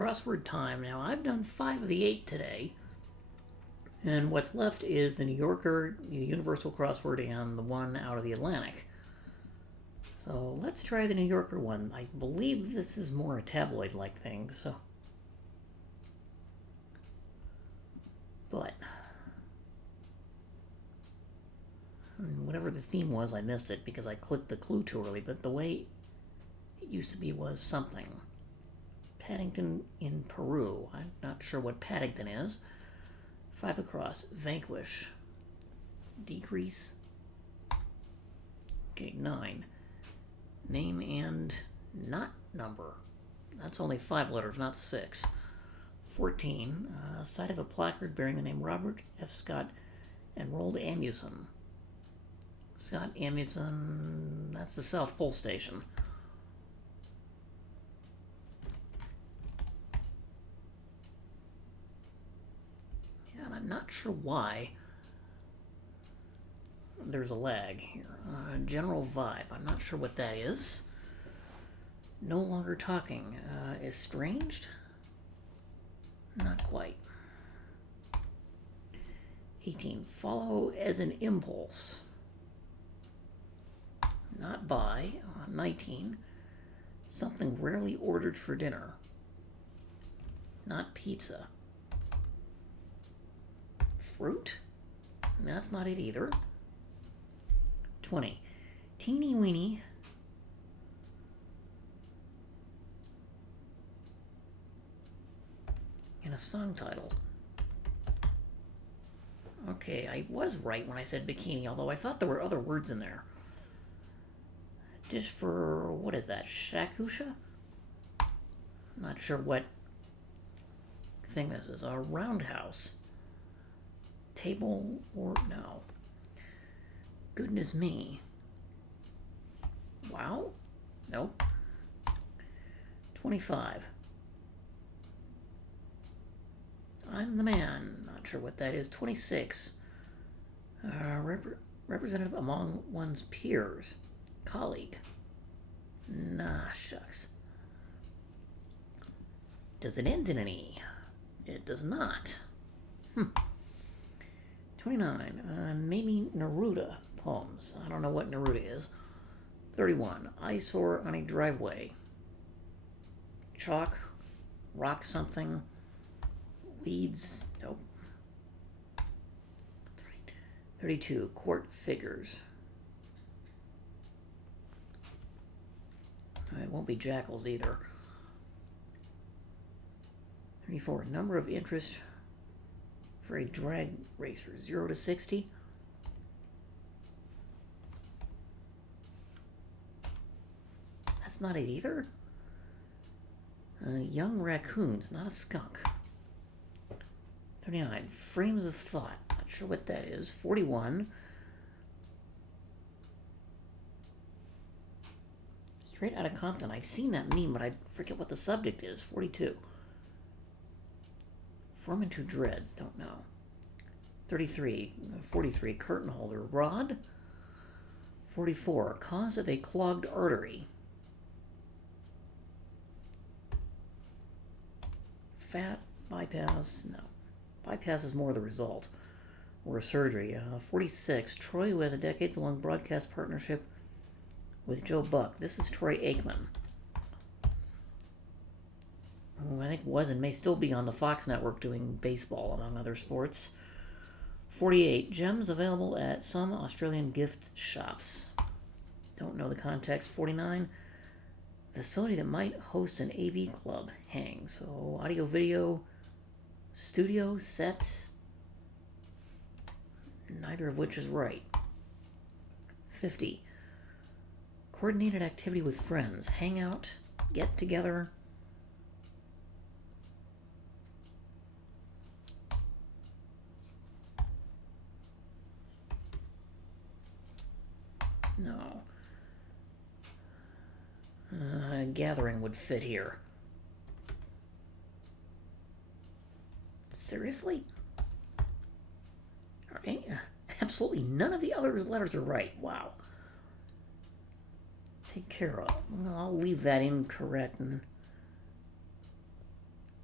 Crossword time. Now, I've done 5 of the 8 today, and what's left is the New Yorker, the Universal Crossword, and the one out of the Atlantic. So let's try the New Yorker one. I believe this is more a tabloid-like thing, so... But... whatever the theme was, I missed it because I clicked the clue too early, but the way it used to be was something. Paddington in Peru. I'm not sure what Paddington is. 5 across. Vanquish. Decrease. Okay, 9. Name and not number. That's only 5 letters, not 6. 14. Side of a placard bearing the name Robert F. Scott and Roald Amundsen. Scott Amundsen, that's the South Pole Station. Yeah, and I'm not sure why there's a lag here. General vibe, I'm not sure what that is. No longer talking. Estranged? Not quite. 18. Follow as an impulse. Not buy. 19. Something rarely ordered for dinner. Not pizza. Fruit? That's not it either. 20. Teeny weeny. And a song title. Okay, I was right when I said bikini, although I thought there were other words in there. Dish for, what is that, shakusha? Not sure what thing this is. A roundhouse. Table or no. Goodness me. Wow? Nope. 25. I'm the man. Not sure what that is. 26. Representative among one's peers. Colleague. Nah, shucks. Does it end in an E? It does not. 29. Maybe Neruda poems. I don't know what Neruda is. 31. Eyesore on a driveway. Chalk. Rock something. Weeds. Nope. 32. Court figures. It won't be jackals either. 34. Number of interest for a drag racer. 0 to 60. That's not it either. Young raccoons, not a skunk. 39. Frames of thought. Not sure what that is. 41. Straight Outta Compton. I've seen that meme, but I forget what the subject is. 42. Foreman to dreads. Don't know. 33. 43. Curtain holder. Rod. 44. Cause of a clogged artery. Fat. Bypass. No. Bypass is more the result. Or a surgery. 46. Troy, who has a decades-long broadcast partnership with Joe Buck. This is Troy Aikman, who I think was and may still be on the Fox network doing baseball, among other sports. 48. Gems available at some Australian gift shops. Don't know the context. 49. Facility that might host an AV club. Hang. So, audio, video, studio, set. Neither of which is right. 50. Coordinated activity with friends. Hang out. Get together. No. Gathering would fit here. Seriously? Alright. Absolutely none of the other letters are right. Wow. Take care of. I'll leave that incorrect. And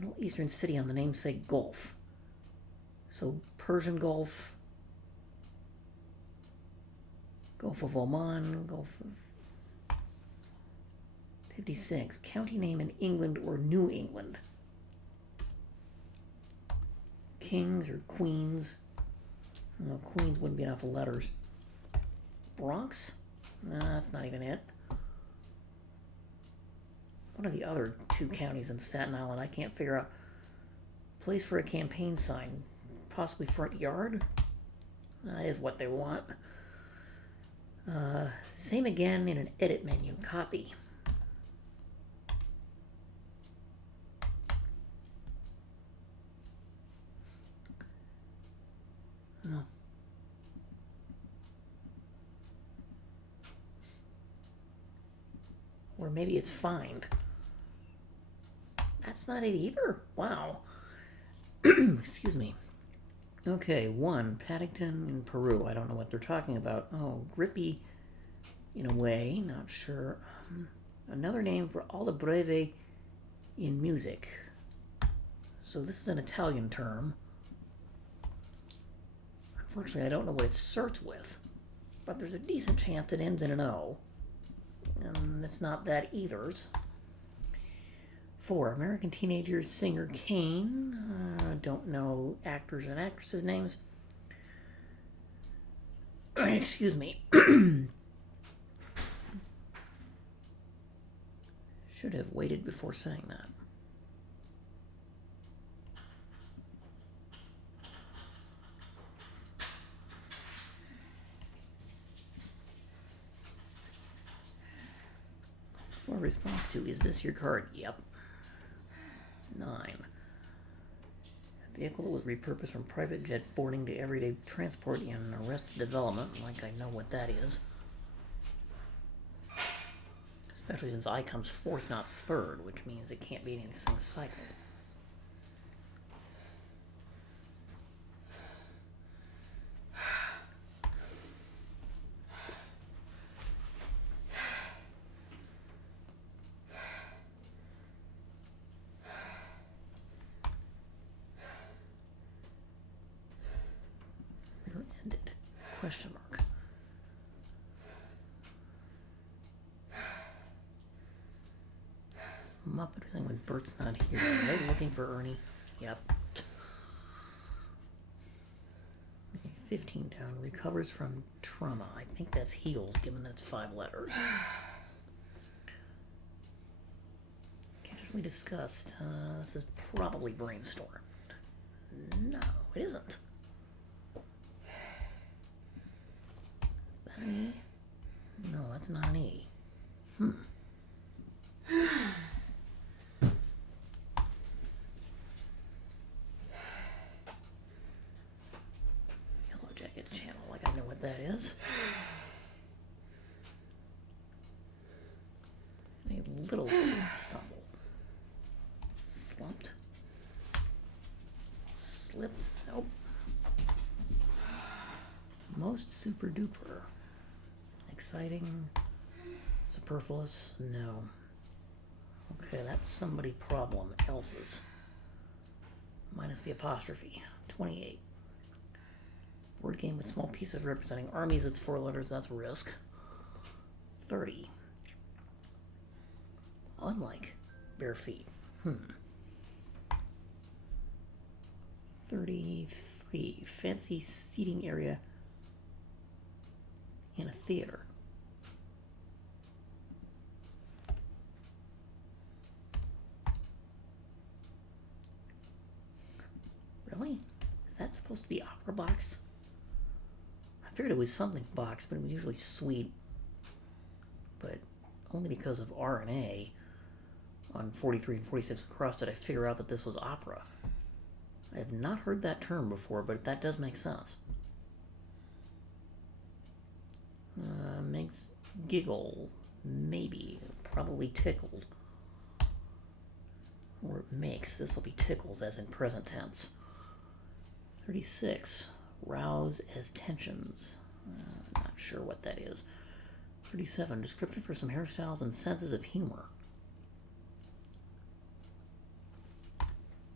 Middle Eastern city on the namesake Gulf. So Persian Gulf, Gulf of Oman, Gulf of 56. County name in England or New England. Kings or Queens. No, Queens wouldn't be enough letters. Bronx? Nah, that's not even it. What are the other two counties in Staten Island? I can't figure out. Place for a campaign sign. Possibly front yard? That is what they want. Same again in an edit menu. Copy. Oh. Or maybe it's find. That's not it either. Wow. Excuse me. Okay, 1. Paddington in Peru. I don't know what they're talking about. Oh, grippy in a way. Not sure. Another name for alla breve in music. So this is an Italian term. Unfortunately, I don't know what it starts with. But there's a decent chance it ends in an O. And it's not that either. 4. American teenagers singer Kane. Don't know actors and actresses' names. Excuse me. Should have waited before saying that. For a response to, is this your card? Yep. 9. A vehicle that was repurposed from private jet boarding to everyday transport in Arrested Development, like I know what that is. Especially since I comes fourth, not third, which means it can't be anything cycled. Ended. Question mark. Muppet thing when Bert's not here. Are they looking for Ernie? Yep. 15 down. Recovers from trauma. I think that's heals, given that it's 5 letters. Casually discussed. This is probably brainstormed. No, it isn't. An E? No, that's not an E. Yellow Jackets channel, like I know what that is. A little stumble. Slumped. Slipped. Nope. Most super duper. Exciting. Superfluous. No. Okay, that's somebody problem. Else's. Minus the apostrophe. 28. Word game with small pieces representing armies. It's 4 letters. That's risk. 30. Unlike bare feet. 33. Fancy seating area in a theater. Really? Is that supposed to be opera box? I figured it was something box, but it was usually suite. But only because of R and A on 43 and 46 across did I figure out that this was opera. I have not heard that term before, but that does make sense. Makes giggle, maybe, probably tickled. Or it makes, this will be tickles as in present tense. 36, rouse as tensions. Not sure what that is. 37, description for some hairstyles and senses of humor.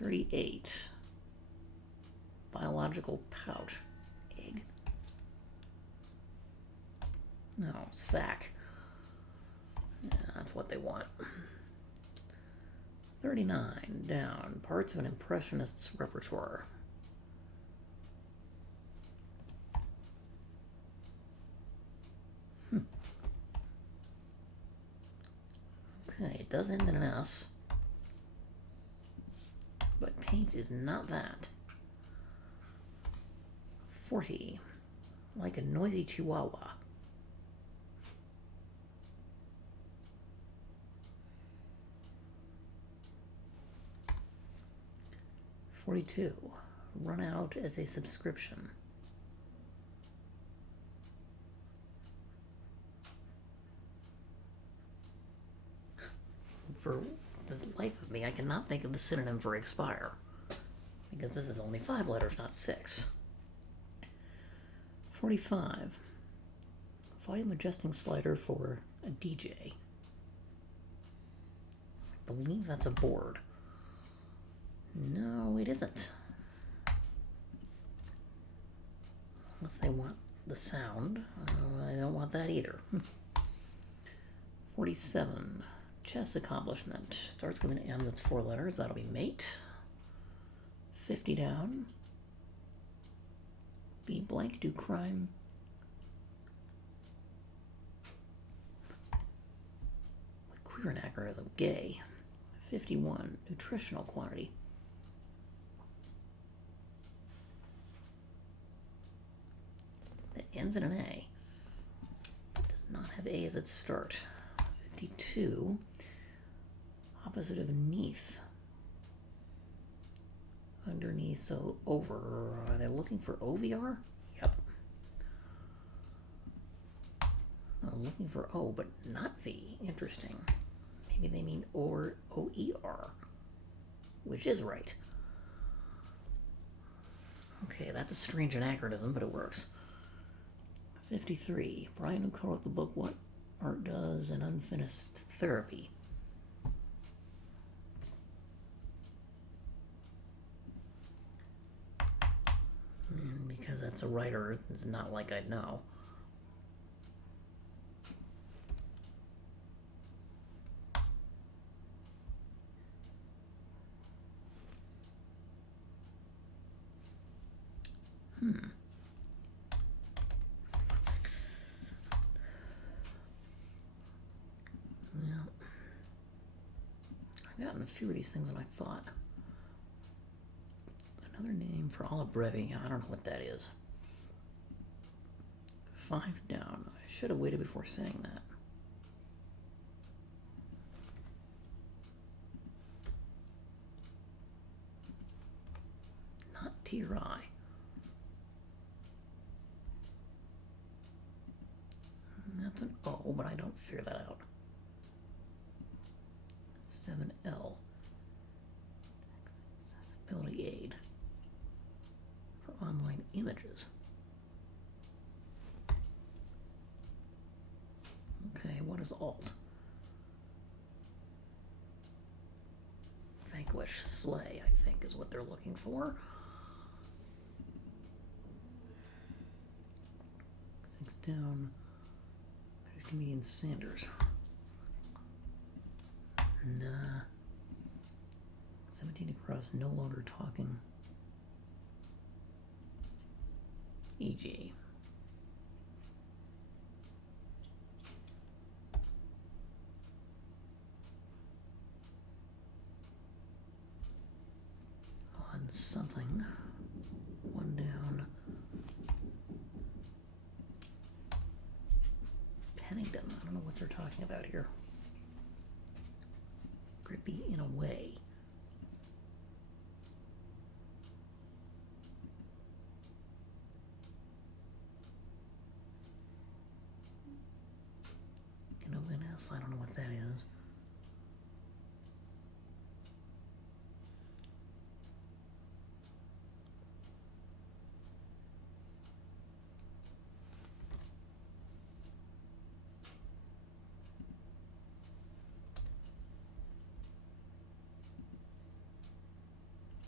38. Biological pouch. Egg. No, sack. Yeah, that's what they want. 39. Down. Parts of an impressionist's repertoire. Okay, it does end in an S. But paints is not that. 40. Like a noisy chihuahua. 42. Run out as a subscription. For the life of me, I cannot think of the synonym for expire. Because this is only 5 letters, not 6. 45. Volume adjusting slider for a DJ. I believe that's a board. No, it isn't. Unless they want the sound. I don't want that either. 47. Chess accomplishment. Starts with an M that's 4 letters. That'll be mate. 50 down. Be blank, do crime. Queer anachronism, gay. 51. Nutritional quantity. That ends in an A. It does not have A as its start. 52. Opposite of neath. Underneath, so over. Are they looking for OVR? Yep. I'm looking for O, but not V. Interesting. Maybe they mean or OER, which is right. Okay, that's a strange anachronism, but it works. 53. Brian, who wrote the book What Art Does and Unfinished Therapy. And because that's a writer, it's not like I'd know. Yeah. I've gotten a few of these things than I thought. Another name for olive brevy. I don't know what that is. 5 down. I should have waited before saying that. Not T or I. That's an O, but I don't figure that out. 7L. Accessibility aid for online images. Okay, what is alt? Vanquish, slay, I think, is what they're looking for. 6 down. Comedian Sanders. Nah. 17 across, no longer talking. E.G. On something. 1 down. Pennington. I don't know what they're talking about here. Grippy in a way. I don't know what that is.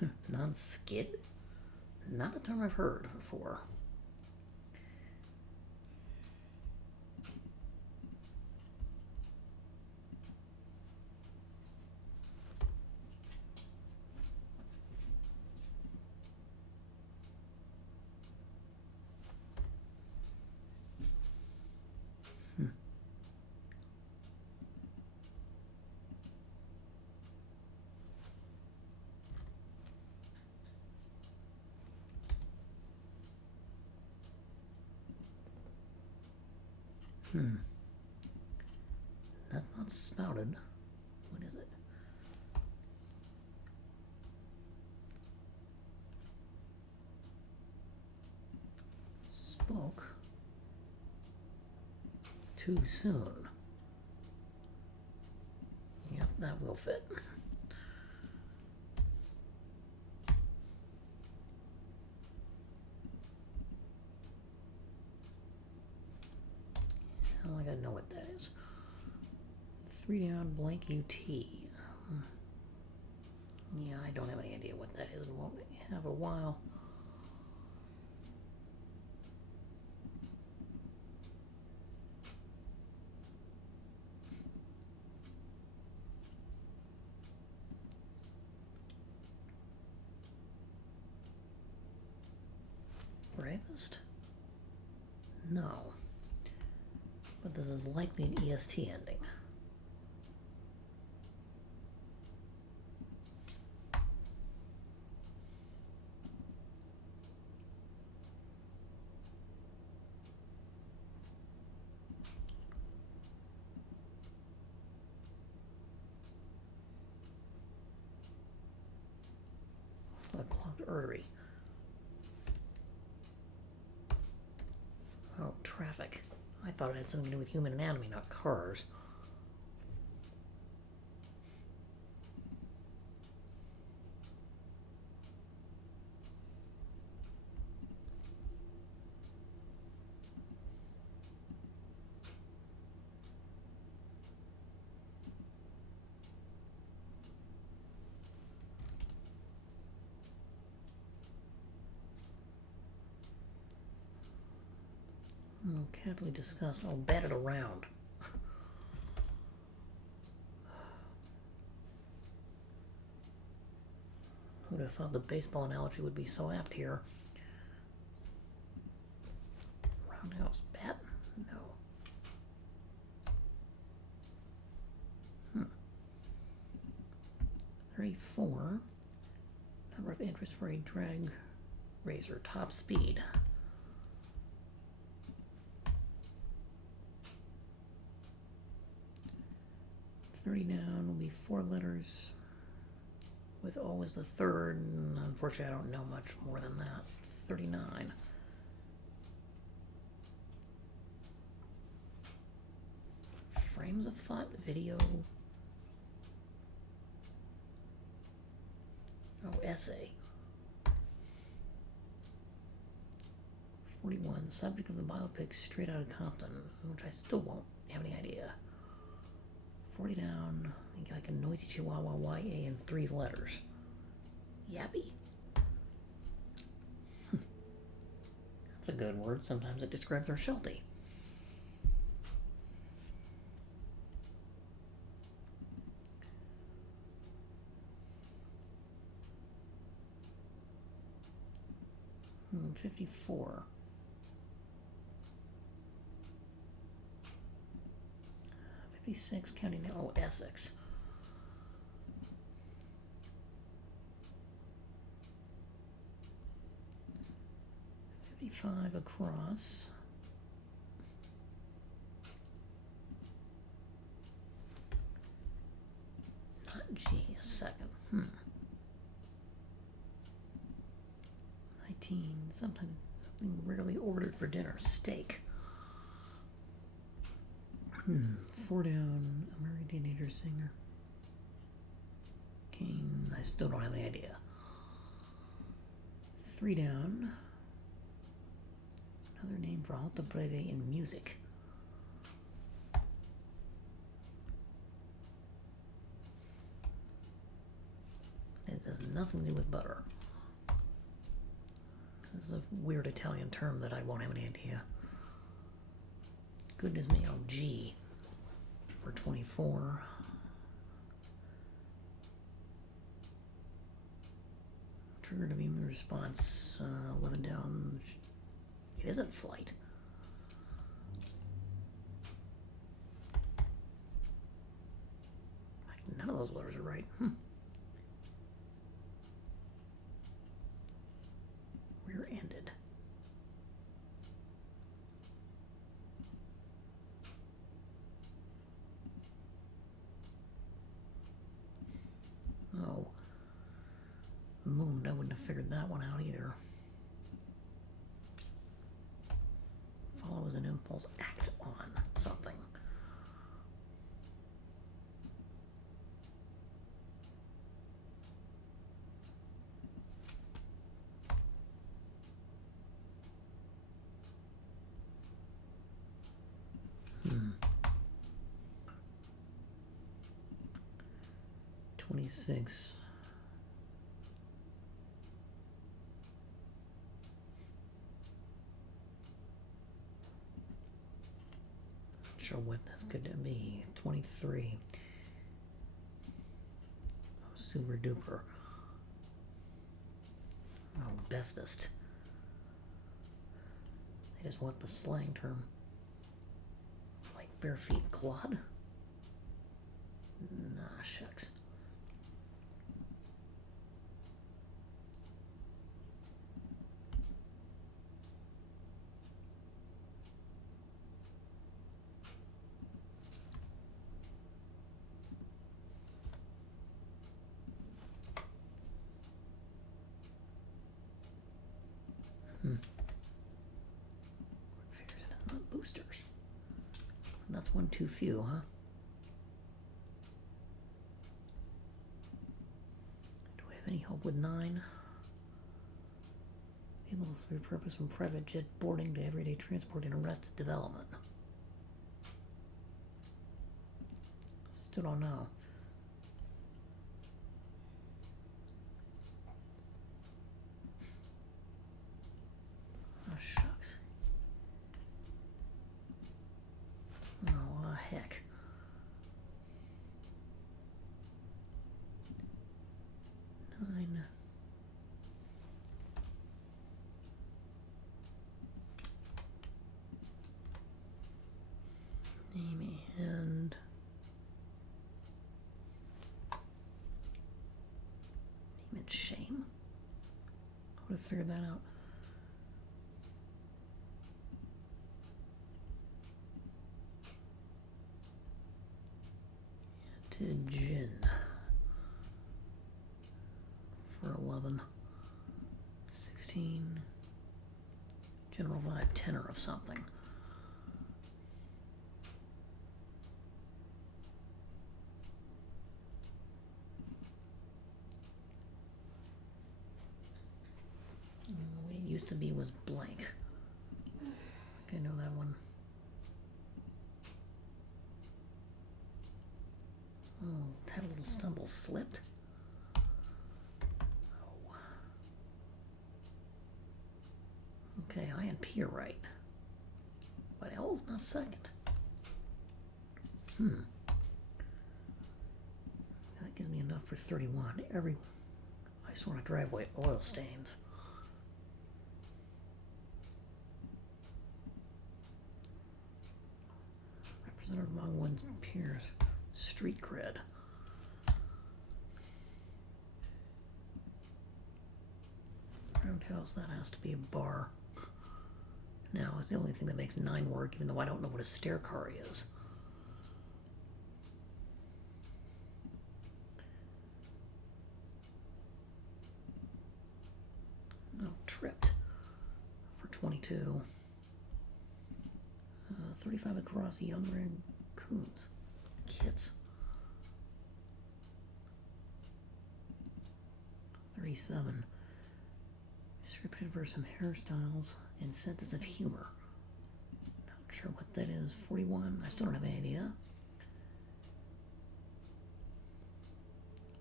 Non-skid? Not a term I've heard before. That's not spouted. What is it? Spoke too soon. Yep, that will fit. Hell, I gotta know what that is. 3 down blank UT. Yeah, I don't have any idea what that is and won't have a while. Bravest? No. But this is likely an EST ending. A clogged artery. Oh, traffic. I thought it had something to do with human anatomy, not cars. Oh, casually discussed. Oh, bat it around. Who'd have thought the baseball analogy would be so apt here? Roundhouse bat? No. 34. Number of entries for a drag razor. Top speed. $30 down will be 4 letters with O as the third. And unfortunately, I don't know much more than that. 39. Frames of thought video. Oh, essay. 41. Subject of the biopic Straight Outta Compton, which I still won't have any idea. 40 down, like a noisy chihuahua, YA in 3 letters. Yappy? That's a good word. Sometimes it describes our Sheltie. Hmm, 54. 56, counting now. Oh, Essex. 55 across. Not G, a second. 19, something rarely ordered for dinner. Steak. 4 down, American Teenager Singer. King, I still don't have any idea. 3 down. Another name for alto breve in music. It has nothing to do with butter. This is a weird Italian term that I won't have any idea. Goodness me, oh, G for 24. Triggered immune response, 11 down. It isn't flight. None of those letters are right. Rear-ended. Oh. Moon, I wouldn't have figured that one out either. Follow as an impulse, act on something. Hmm. 26. Not sure what that's good to be. 23. Oh, super duper. Oh, bestest. They just want the slang term. Like bare feet clod? Nah, shucks. Figures it is not boosters. That's one too few, huh? Do we have any hope with 9? Able to repurpose from private jet boarding to everyday transport in arrested development. Still don't know. Oh, shucks. Oh, heck. Nine. Name and shame. I would have figured that out. To gin for 11. 16. General vibe, tenor of something. What it used to be was blank. I know that one. Oh, had a little stumble, slipped. Oh. Okay, I and P are right. But L's not second. That gives me enough for 31. Every ice on a driveway, oil stains. Representative among one's peers. Street cred. Roundhouse, that has to be a bar. Now, it's the only thing that makes 9 work, even though I don't know what a stair car is. Oh, tripped for 22. 35 across, young raccoons. Kits. 37. Description for some hairstyles and senses of humor. Not sure what that is. 41. I still don't have any idea.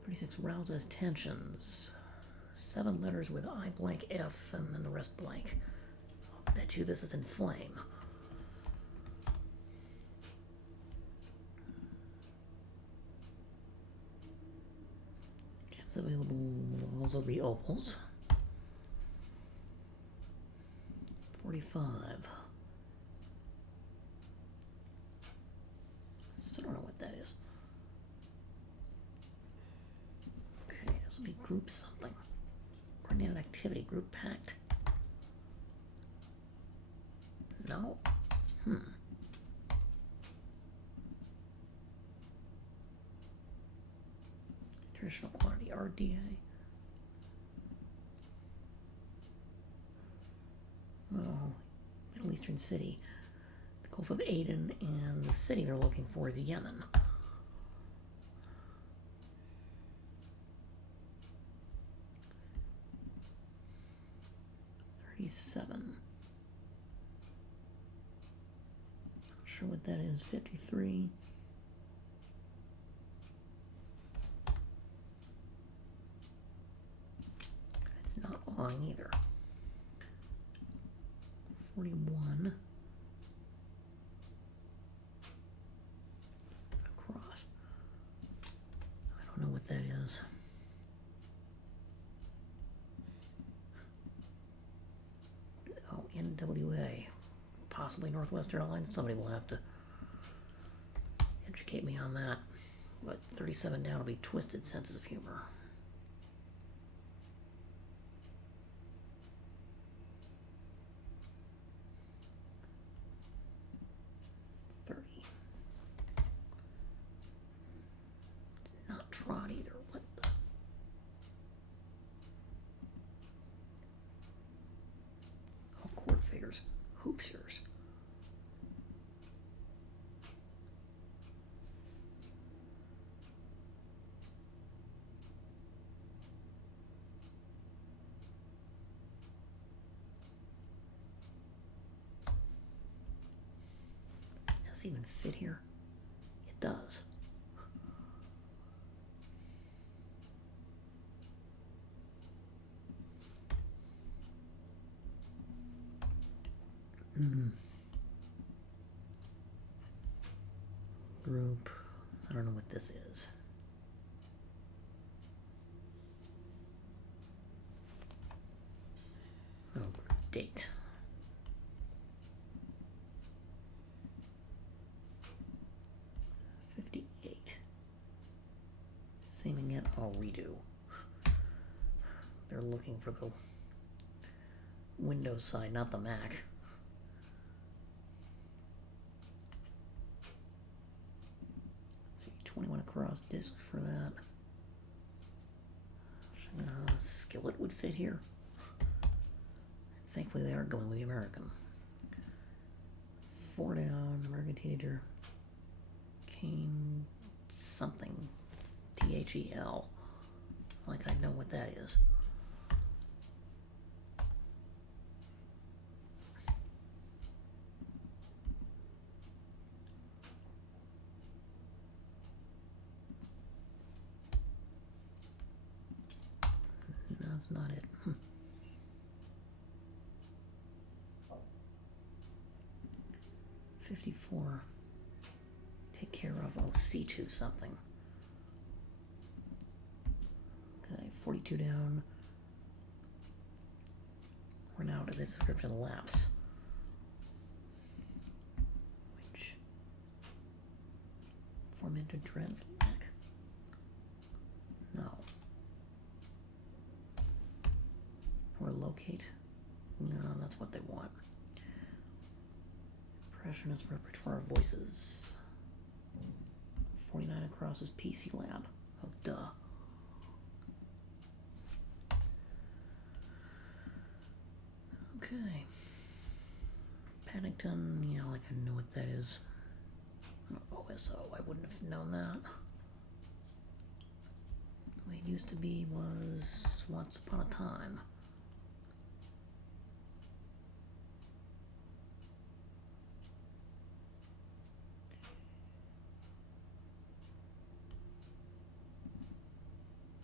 36 rouses tensions. 7 letters with I blank F and then the rest blank. I'll bet you this is in flame. Gems available will also be opals. 45. Still don't know what that is. Okay, this will be group something. Coordinated activity, group pact. No. Traditional quantity, RDA. Oh, Middle Eastern city. The Gulf of Aden, and the city they're looking for is Yemen. Not sure what that is. 53. It's not on either. 41. Across. I don't know what that is. Oh, NWA. Possibly Northwest Airlines. Somebody will have to educate me on that. But 37 down will be Twisted Senses of Humor. Not Trot either. What the? Oh, court figures. Hoopsers. Does it even fit here? It does. Group. I don't know what this is. Oh, date. Same again. I'll redo. They're looking for the Windows side, not the Mac. Let's see, 21 across disk for that. Skillet would fit here. Thankfully, they are going with the American. 4 down, American Teenager. Came something. THEL. Like I know what that is. No, that's not it. 54. Take care of. Oh, C2 something. Okay, 42 down. Or now does a subscription lapse? Which? Fermented dreads lack? No. Or locate? No, that's what they want. Impressionist repertoire of voices. 49 across is PC Lab. Oh, duh. Okay. Paddington, yeah, like I know what that is. OSO, I wouldn't have known that. The way it used to be was Once Upon a Time.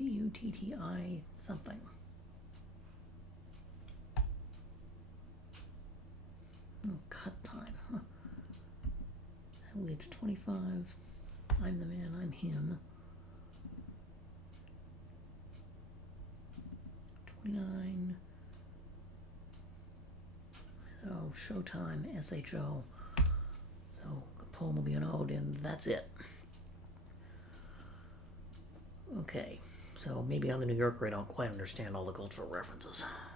C-U-T-T-I something. Oh, cut time. Huh. I will age 25. I'm the man, I'm him. 29. So, showtime, S-H-O. So, the poem will be an ode, and that's it. Okay, so maybe on the New Yorker I don't quite understand all the cultural references.